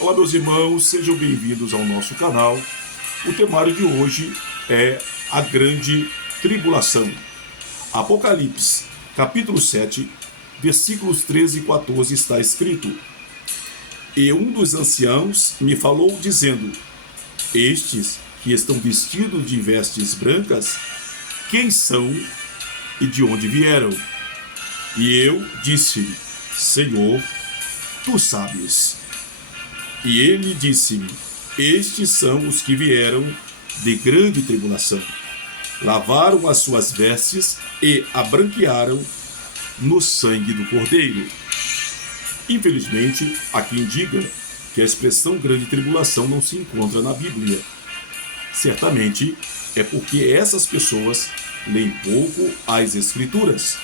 Olá, meus irmãos, sejam bem-vindos ao nosso canal. O temário de hoje é a grande tribulação. Apocalipse, capítulo 7, versículos 13 e 14 está escrito: E um dos anciãos me falou, dizendo: Estes que estão vestidos de vestes brancas, quem são e de onde vieram? E eu disse-lhe: Senhor, tu sabes. E ele disse-me: Estes são os que vieram de grande tribulação. Lavaram as suas vestes e a branquearam no sangue do Cordeiro. Infelizmente, há quem diga que a expressão grande tribulação não se encontra na Bíblia. Certamente é porque essas pessoas leem pouco as Escrituras.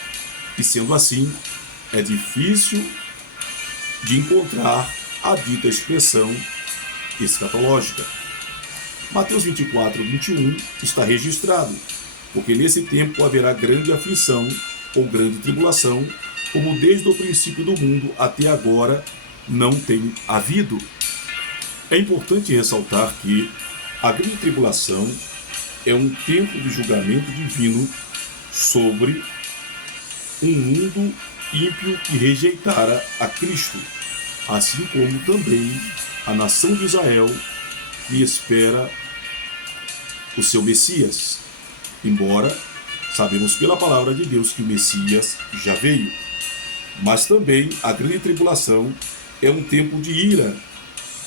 E sendo assim, é difícil de encontrar a dita expressão escatológica. Mateus 24, 21 está registrado, porque nesse tempo haverá grande aflição ou grande tribulação, como desde o princípio do mundo até agora não tem havido. É importante ressaltar que a grande tribulação é um tempo de julgamento divino sobre um mundo ímpio que rejeitara a Cristo, assim como também a nação de Israel que espera o seu Messias. Embora sabemos pela palavra de Deus que o Messias já veio, mas também a grande tribulação é um tempo de ira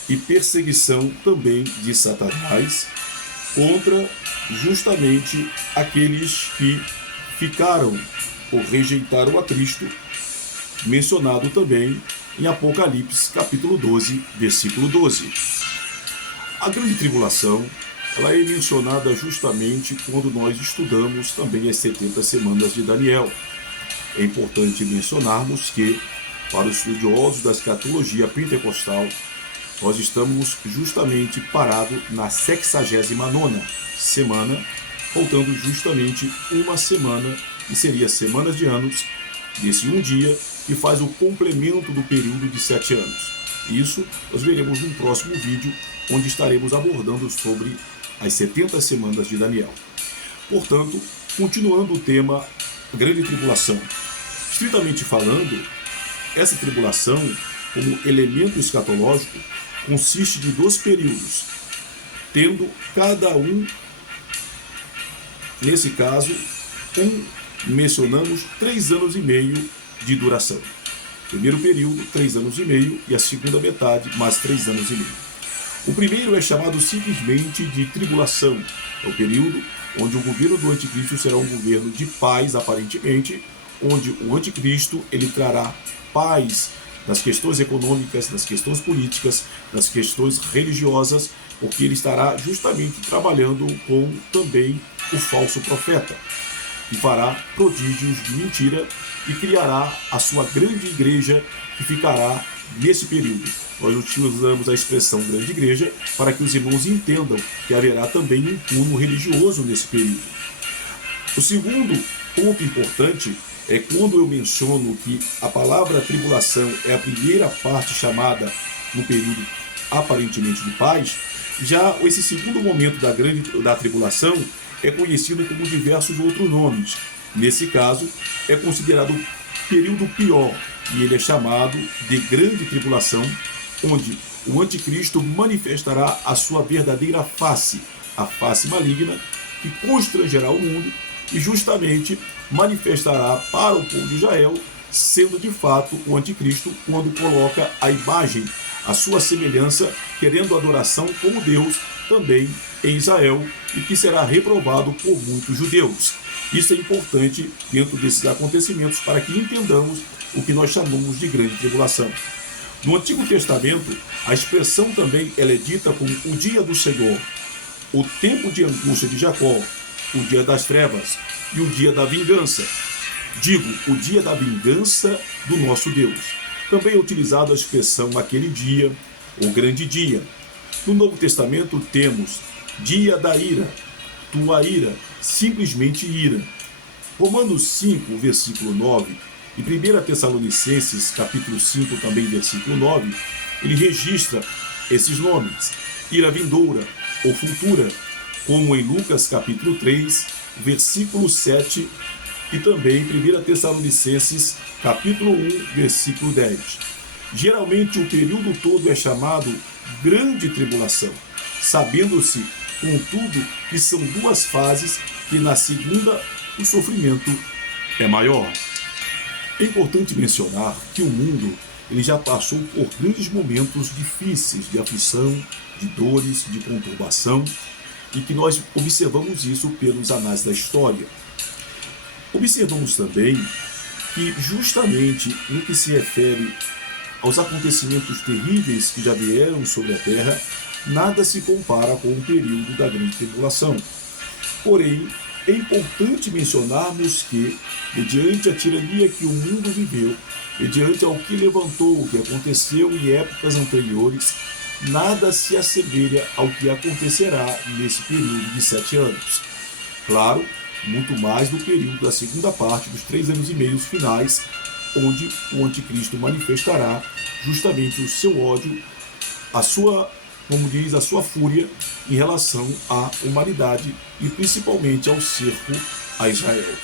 e perseguição também de Satanás contra justamente aqueles que ficaram ou rejeitaram a Cristo, mencionado também em Apocalipse, capítulo 12, versículo 12. A grande tribulação, ela é mencionada justamente quando nós estudamos também as 70 semanas de Daniel. É importante mencionarmos que, para os estudiosos da escatologia pentecostal, nós estamos justamente parados na 69ª semana, faltando justamente uma semana, que seria semanas de anos, desse um dia, que faz o complemento do período de 7 anos. Isso nós veremos num próximo vídeo, onde estaremos abordando sobre as 70 semanas de Daniel. Portanto, continuando o tema grande tribulação. Estritamente falando, essa tribulação, como elemento escatológico, consiste de 2 períodos, tendo cada um, nesse caso, mencionamos 3 anos e meio de duração. Primeiro período, 3 anos e meio, e a segunda metade, mais 3 anos e meio. O primeiro é chamado simplesmente de tribulação. É o período onde o governo do anticristo será um governo de paz, aparentemente, onde o anticristo ele trará paz nas questões econômicas, nas questões políticas, nas questões religiosas, porque ele estará justamente trabalhando com também o falso profeta, que fará prodígios de mentira e criará a sua grande igreja, que ficará nesse período. Nós utilizamos a expressão grande igreja para que os irmãos entendam que haverá também um cunho religioso nesse período. O segundo ponto importante é quando eu menciono que a palavra tribulação é a primeira parte chamada no período aparentemente de paz. Já esse segundo momento da tribulação é conhecido como diversos outros nomes. Nesse caso, é considerado o período pior, e ele é chamado de grande tribulação, onde o anticristo manifestará a sua verdadeira face, a face maligna, que constrangerá o mundo e justamente manifestará para o povo de Israel, sendo de fato o anticristo quando coloca a imagem, a sua semelhança, querendo adoração como Deus também em Israel, e que será reprovado por muitos judeus. Isso é importante dentro desses acontecimentos para que entendamos o que nós chamamos de grande tribulação. No Antigo Testamento, a expressão também ela é dita como o dia do Senhor, o tempo de angústia de Jacó, o dia das trevas e o dia da vingança. Digo, o dia da vingança do nosso Deus. Também é utilizada a expressão aquele dia, ou grande dia. No Novo Testamento temos dia da ira, tua ira, simplesmente ira. Romanos 5, versículo 9, e 1 Tessalonicenses, capítulo 5, também versículo 9, ele registra esses nomes, ira vindoura ou futura, como em Lucas capítulo 3, versículo 7 e também em 1 Tessalonicenses capítulo 1, versículo 10. Geralmente o período todo é chamado grande tribulação, sabendo-se, contudo, que são duas fases, que na segunda o sofrimento é maior. É importante mencionar que o mundo ele já passou por grandes momentos difíceis de aflição, de dores, de conturbação, e que nós observamos isso pelos anais da história. Observamos também que justamente no que se refere aos acontecimentos terríveis que já vieram sobre a Terra, nada se compara com o período da Grande Tribulação. Porém, é importante mencionarmos que, mediante a tirania que o mundo viveu, mediante ao que levantou, o que aconteceu em épocas anteriores, nada se assemelha ao que acontecerá nesse período de 7 anos. Claro, muito mais no período da segunda parte dos 3 anos e meio finais, onde o anticristo manifestará justamente o seu ódio, a sua, como diz, a sua fúria em relação à humanidade e principalmente ao cerco a Israel.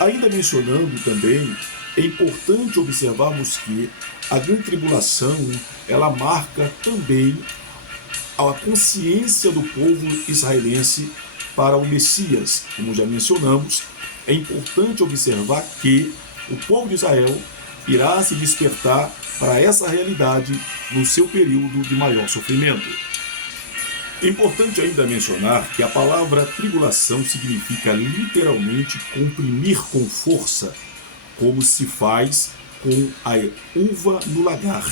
Ainda mencionando também, é importante observarmos que a grande tribulação, ela marca também a consciência do povo israelense para o Messias. Como já mencionamos, é importante observar que o povo de Israel irá se despertar para essa realidade no seu período de maior sofrimento. É importante ainda mencionar que a palavra tribulação significa literalmente comprimir com força, como se faz com a uva no lagar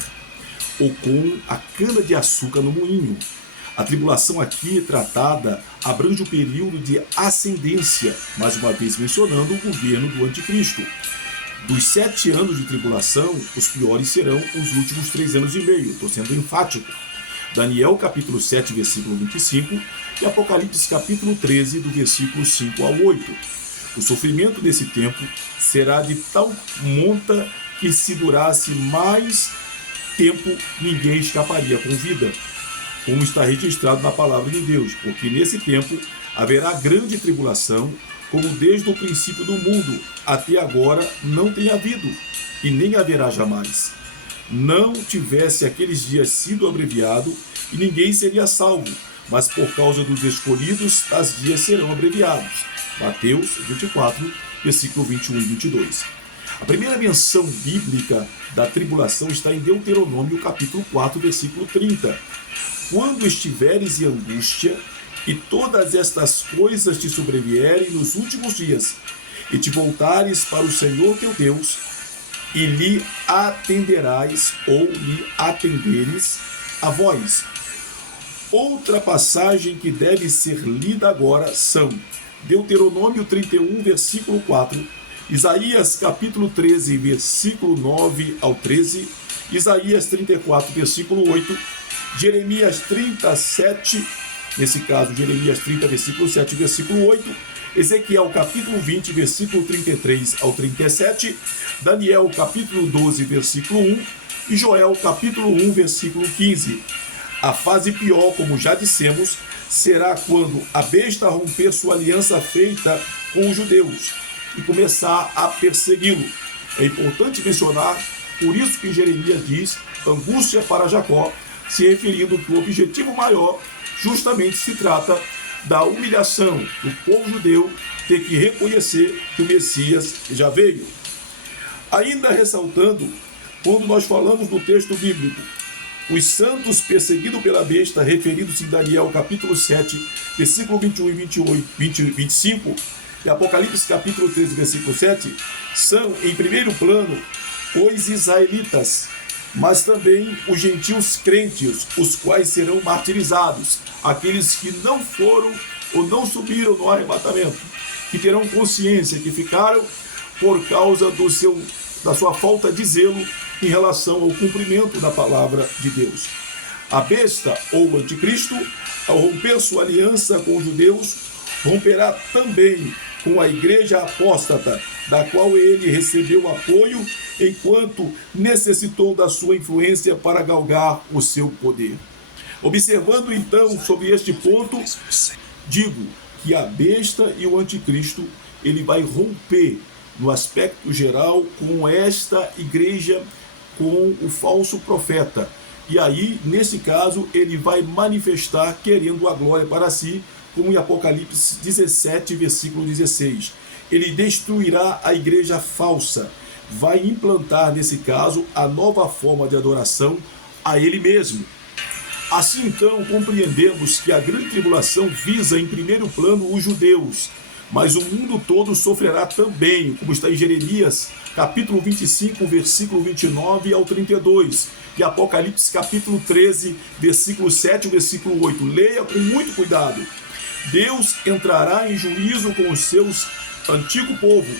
ou com a cana-de-açúcar no moinho. A tribulação aqui tratada abrange o período de ascendência, mais uma vez mencionando o governo do anticristo. Dos 7 anos de tribulação, os piores serão os últimos 3 anos e meio. Estou sendo enfático. Daniel capítulo 7, versículo 25 e Apocalipse capítulo 13, do versículo 5 ao 8. O sofrimento desse tempo será de tal monta que, se durasse mais tempo, ninguém escaparia com vida, como está registrado na palavra de Deus, porque nesse tempo haverá grande tribulação, como desde o princípio do mundo até agora não tem havido, e nem haverá jamais. Não tivesse aqueles dias sido abreviado, e ninguém seria salvo, mas por causa dos escolhidos, tais dias serão abreviados. Mateus 24, versículo 21 e 22. A primeira menção bíblica da tribulação está em Deuteronômio capítulo 4, versículo 30. Quando estiveres em angústia, e todas estas coisas te sobrevierem nos últimos dias, e te voltares para o Senhor teu Deus, e lhe atenderás ou lhe atenderes a vós. Outra passagem que deve ser lida agora são Deuteronômio 31, versículo 4, Isaías capítulo 13, versículo 9 ao 13, Isaías 34, versículo 8, Jeremias 37, nesse caso Jeremias 30, versículo 7, versículo 8, Ezequiel capítulo 20, versículo 33 ao 37, Daniel capítulo 12, versículo 1 e Joel capítulo 1, versículo 15. A fase pior, como já dissemos, será quando a besta romper sua aliança feita com os judeus e começar a persegui-lo. É importante mencionar, por isso que Jeremias diz, angústia para Jacó, se referindo que o objetivo maior justamente se trata da humilhação do povo judeu ter que reconhecer que o Messias já veio. Ainda ressaltando, quando nós falamos no texto bíblico, os santos perseguidos pela besta, referidos em Daniel capítulo 7, versículo 21 e 25, e Apocalipse capítulo 13, versículo 7, são, em primeiro plano, os israelitas, mas também os gentios crentes, os quais serão martirizados, aqueles que não foram ou não subiram no arrebatamento, que terão consciência que ficaram por causa da sua falta de zelo em relação ao cumprimento da palavra de Deus. A besta, ou o anticristo, ao romper sua aliança com os judeus, romperá também com a igreja apóstata, da qual ele recebeu apoio enquanto necessitou da sua influência para galgar o seu poder. Observando então sobre este ponto, digo que a besta e o anticristo, ele vai romper no aspecto geral com esta igreja, com o falso profeta. E aí, nesse caso, ele vai manifestar querendo a glória para si, como em Apocalipse 17, versículo 16. Ele destruirá a igreja falsa, vai implantar, nesse caso, a nova forma de adoração a ele mesmo. Assim, então, compreendemos que a grande tribulação visa, em primeiro plano, os judeus, mas o mundo todo sofrerá também, como está em Jeremias, capítulo 25, versículo 29 ao 32, e Apocalipse, capítulo 13, versículo 7 e versículo 8. Leia com muito cuidado. Deus entrará em juízo com os seus antigo povo,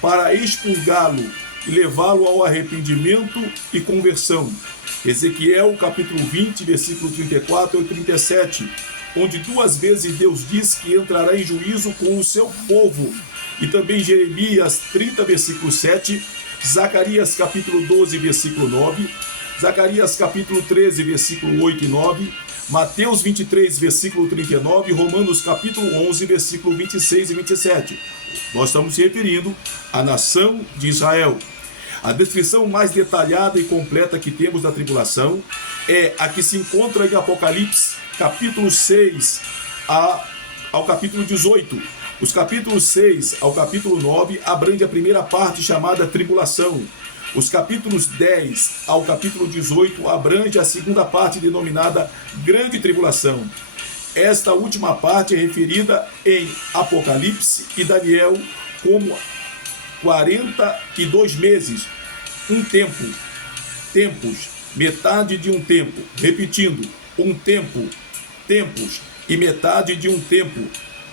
para expurgá-lo e levá-lo ao arrependimento e conversão. Ezequiel, capítulo 20, versículo 34 e 37, onde duas vezes Deus diz que entrará em juízo com o seu povo. E também Jeremias 30, versículo 7, Zacarias, capítulo 12, versículo 9, Zacarias, capítulo 13, versículo 8 e 9, Mateus 23, versículo 39 e Romanos, capítulo 11, versículo 26 e 27. Nós estamos se referindo à nação de Israel. A descrição mais detalhada e completa que temos da tribulação é a que se encontra em Apocalipse, capítulo 6 ao capítulo 18. Os capítulos 6 ao capítulo 9 abrangem a primeira parte chamada tribulação. Os capítulos 10 ao capítulo 18 abrange a segunda parte denominada grande tribulação. Esta última parte é referida em Apocalipse e Daniel como 42 meses, um tempo, tempos, metade de um tempo, repetindo, um tempo, tempos e metade de um tempo,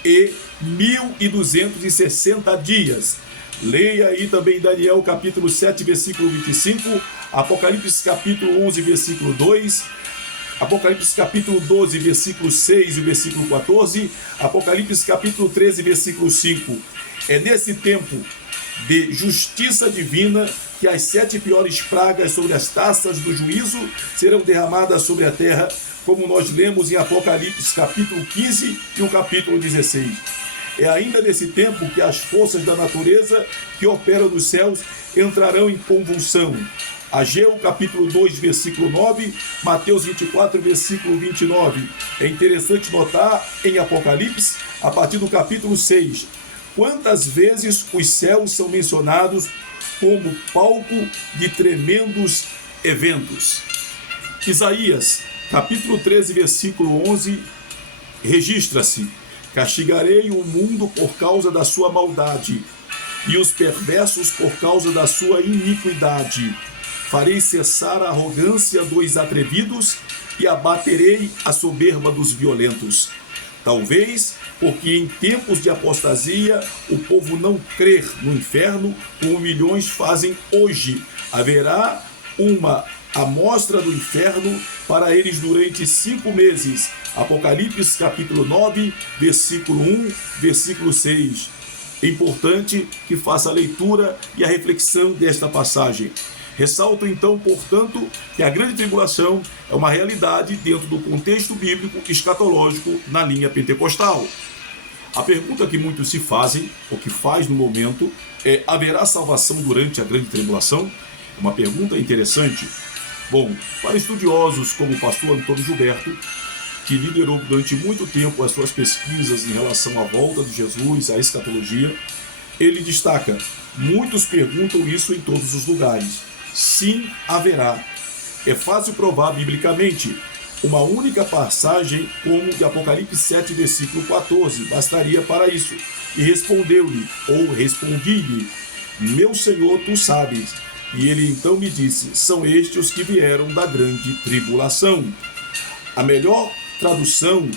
e 1260 dias. Leia aí também Daniel capítulo 7, versículo 25, Apocalipse capítulo 11, versículo 2, Apocalipse capítulo 12, versículo 6 e versículo 14, Apocalipse capítulo 13, versículo 5. É nesse tempo de justiça divina que as 7 piores pragas sobre as taças do juízo serão derramadas sobre a terra, como nós lemos em Apocalipse capítulo 15 e o capítulo 16. É ainda nesse tempo que as forças da natureza que operam nos céus entrarão em convulsão. Ageu capítulo 2, versículo 9, Mateus 24, versículo 29. É interessante notar em Apocalipse, a partir do capítulo 6, quantas vezes os céus são mencionados como palco de tremendos eventos. Isaías, capítulo 13, versículo 11, registra-se: castigarei o mundo por causa da sua maldade, e os perversos por causa da sua iniquidade. Farei cessar a arrogância dos atrevidos e abaterei a soberba dos violentos. Talvez porque em tempos de apostasia o povo não crer no inferno, como milhões fazem hoje. Haverá uma amostra do inferno para eles durante 5 meses. Apocalipse capítulo 9, versículo 1, versículo 6. É importante que faça a leitura e a reflexão desta passagem. Ressalto então, portanto, que a grande tribulação é uma realidade dentro do contexto bíblico escatológico na linha pentecostal. A pergunta que muitos se fazem, ou que faz no momento, é: haverá salvação durante a grande tribulação? Uma pergunta interessante. Bom, para estudiosos como o pastor Antônio Gilberto, que liderou durante muito tempo as suas pesquisas em relação à volta de Jesus, à escatologia, ele destaca: muitos perguntam isso em todos os lugares. Sim, haverá. É fácil provar biblicamente. Uma única passagem, como de Apocalipse 7, versículo 14, bastaria para isso. E respondeu-lhe, ou respondi-lhe: meu Senhor, tu sabes. E ele então me disse: são estes os que vieram da grande tribulação. A melhor tradução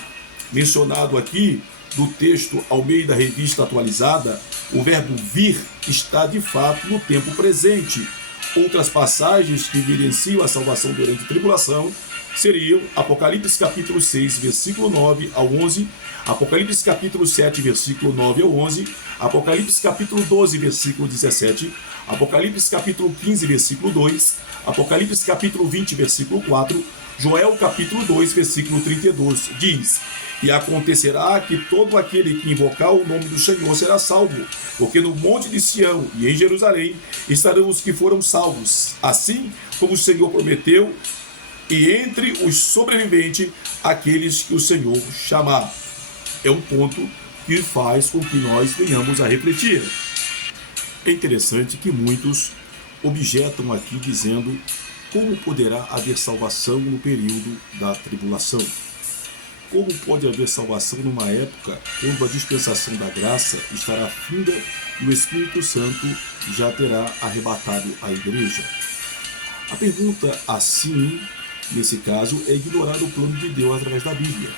mencionado aqui do texto Almeida Revista Atualizada, o verbo vir está de fato no tempo presente. Outras passagens que evidenciam a salvação durante a tribulação seriam Apocalipse capítulo 6, versículo 9 ao 11, Apocalipse capítulo 7, versículo 9 ao 11, Apocalipse capítulo 12, versículo 17, Apocalipse capítulo 15, versículo 2, Apocalipse capítulo 20, versículo 4, Joel capítulo 2, versículo 32, diz: E acontecerá que todo aquele que invocar o nome do Senhor será salvo, porque no monte de Sião e em Jerusalém estarão os que foram salvos, assim como o Senhor prometeu, e entre os sobreviventes, aqueles que o Senhor chamar. É um ponto que faz com que nós venhamos a refletir. É interessante que muitos objetam aqui dizendo: como poderá haver salvação no período da tribulação? Como pode haver salvação numa época quando a dispensação da graça estará finda e o Espírito Santo já terá arrebatado a igreja? A pergunta assim, nesse caso, é ignorar o plano de Deus através da Bíblia.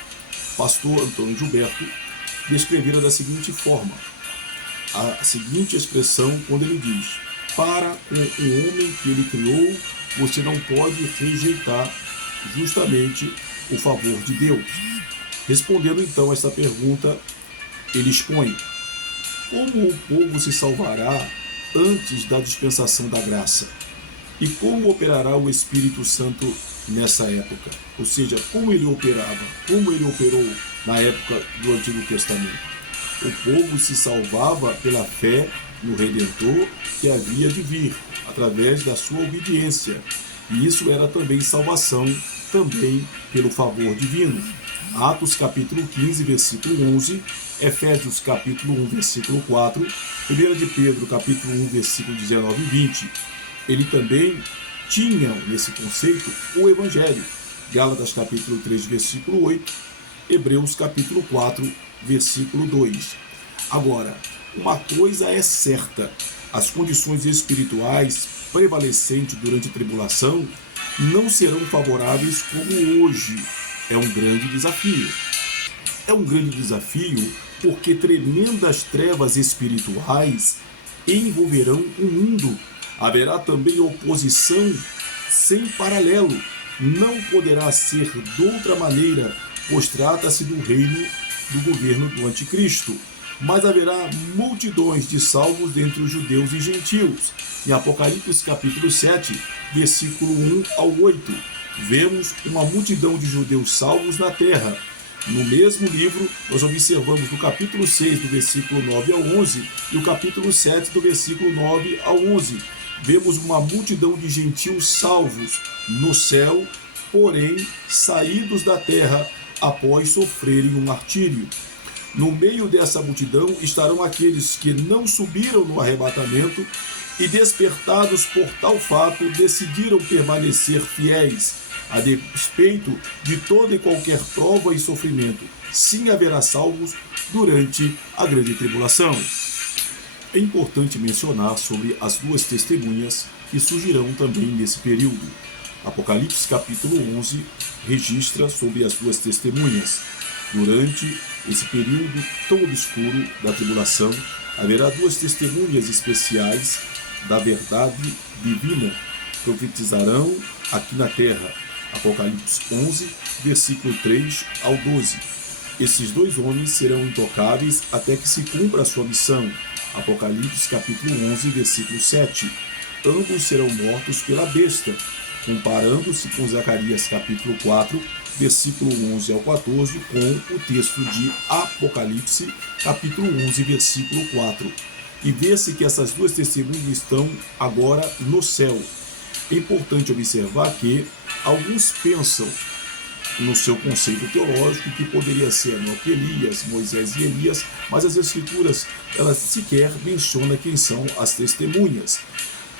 Pastor Antônio Gilberto descrevera da seguinte forma, a seguinte expressão quando ele diz: para com o homem que ele criou, você não pode rejeitar justamente o favor de Deus. Respondendo então a esta pergunta, ele expõe: como o povo se salvará antes da dispensação da graça? E como operará o Espírito Santo nessa época? Ou seja, como ele operava, como ele operou na época do Antigo Testamento? O povo se salvava pela fé no Redentor que havia de vir, através da sua obediência. E isso era também salvação, também pelo favor divino. Atos capítulo 15, versículo 11, Efésios capítulo 1, versículo 4, 1 de Pedro capítulo 1, versículo 19 e 20. Ele também tinha nesse conceito o Evangelho. Gálatas capítulo 3, versículo 8, Hebreus capítulo 4, versículo 2. Agora, uma coisa é certa: as condições espirituais prevalecentes durante a tribulação não serão favoráveis como hoje. É um grande desafio. É um grande desafio porque tremendas trevas espirituais envolverão o mundo. Haverá também oposição sem paralelo. Não poderá ser de outra maneira, pois trata-se do reino do governo do anticristo. Mas haverá multidões de salvos dentre os judeus e gentios. Em Apocalipse capítulo 7, versículo 1 ao 8, vemos uma multidão de judeus salvos na terra. No mesmo livro, nós observamos no capítulo 6, do versículo 9 ao 11, e o capítulo 7, do versículo 9 ao 11. Vemos uma multidão de gentios salvos no céu, porém saídos da terra após sofrerem um martírio. No meio dessa multidão estarão aqueles que não subiram no arrebatamento e, despertados por tal fato, decidiram permanecer fiéis, a despeito de toda e qualquer prova e sofrimento. Sim, haverá salvos durante a grande tribulação. É importante mencionar sobre as duas testemunhas que surgirão também nesse período. Apocalipse capítulo 11 registra sobre as duas testemunhas. Durante esse período tão obscuro da tribulação, haverá duas testemunhas especiais da verdade divina, profetizarão aqui na terra. Apocalipse 11, versículo 3 ao 12. Esses dois homens serão intocáveis até que se cumpra a sua missão. Apocalipse capítulo 11, versículo 7. Ambos serão mortos pela besta, comparando-se com Zacarias capítulo 4, versículo 11 ao 14, com o texto de Apocalipse capítulo 11, versículo 4. E vê-se que essas duas testemunhas estão agora no céu. É importante observar que alguns pensam no seu conceito teológico que poderia ser Enoque, Elias, Moisés e Elias, mas as Escrituras elas sequer mencionam quem são as testemunhas.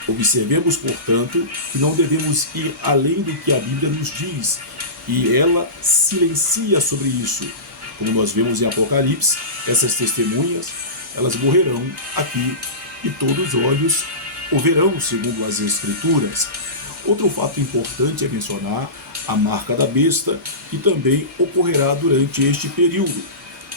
Observemos, portanto, que não devemos ir além do que a Bíblia nos diz, e ela silencia sobre isso. Como nós vemos em Apocalipse, essas testemunhas elas morrerão aqui e todos os olhos o verão, segundo as Escrituras. Outro fato importante é mencionar a marca da besta, que também ocorrerá durante este período.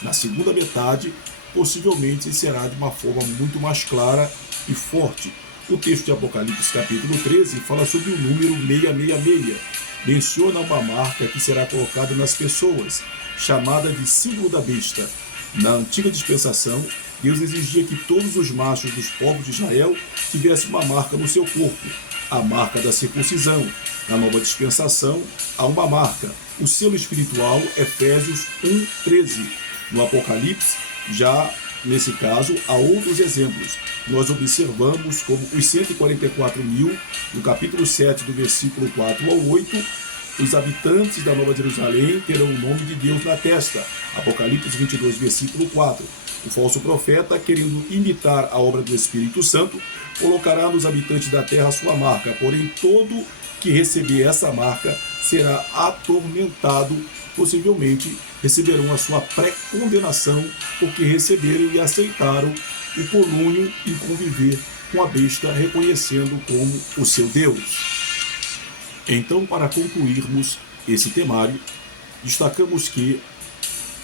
Na segunda metade, possivelmente será de uma forma muito mais clara e forte. O texto de Apocalipse capítulo 13 fala sobre o número 666. Menciona uma marca que será colocada nas pessoas, chamada de símbolo da besta. Na antiga dispensação, Deus exigia que todos os machos dos povos de Israel tivessem uma marca no seu corpo, a marca da circuncisão. Na nova dispensação, há uma marca, o selo espiritual, Efésios 1:13. No Apocalipse, já nesse caso, há outros exemplos. Nós observamos como os 144 mil, no capítulo 7, do versículo 4 ao 8, os habitantes da Nova Jerusalém terão o nome de Deus na testa. Apocalipse 22, versículo 4. O falso profeta, querendo imitar a obra do Espírito Santo, colocará nos habitantes da terra a sua marca, porém todo que receber essa marca será atormentado, possivelmente receberão a sua pré-condenação porque receberam e aceitaram o colunho e conviver com a besta, reconhecendo como o seu Deus. Então, para concluirmos esse temário, destacamos que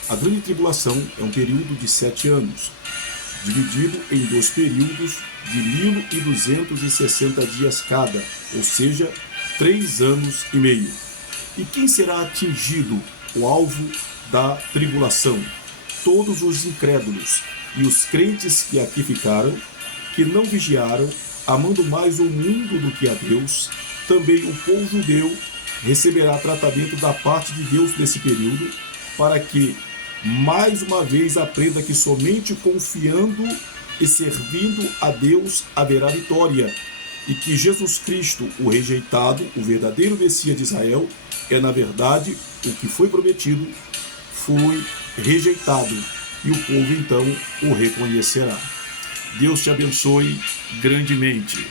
a grande tribulação é um período de 7 anos, dividido em 2 períodos de 1260 dias cada, ou seja, 3 anos e meio. E quem será atingido, o alvo da tribulação? Todos os incrédulos e os crentes que aqui ficaram, que não vigiaram, amando mais o mundo do que a Deus. Também o povo judeu receberá tratamento da parte de Deus nesse período, para que mais uma vez aprenda que somente confiando e servindo a Deus haverá vitória, e que Jesus Cristo, o rejeitado, o verdadeiro Messias de Israel, é na verdade o que foi prometido, foi rejeitado, e o povo então o reconhecerá. Deus te abençoe grandemente.